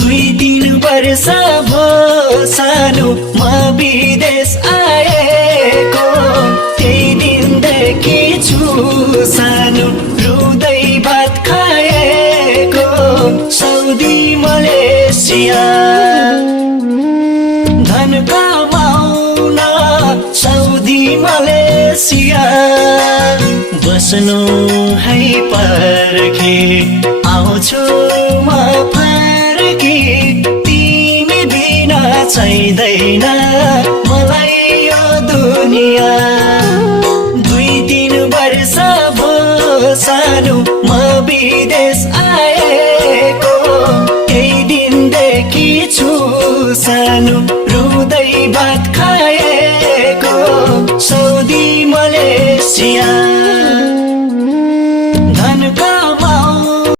दुई-तीन वर्ष भयो सानो म विदेश आएको त्यही दिनदेखि छु सानो रुँदै भात खाएको साउदी मलेसिया धन कमाउन साउदी मलेसिया बस्नु है पर्खे आउँछु म फर्की तिमी बिना चाहिँदैन मलाई यो दुनिया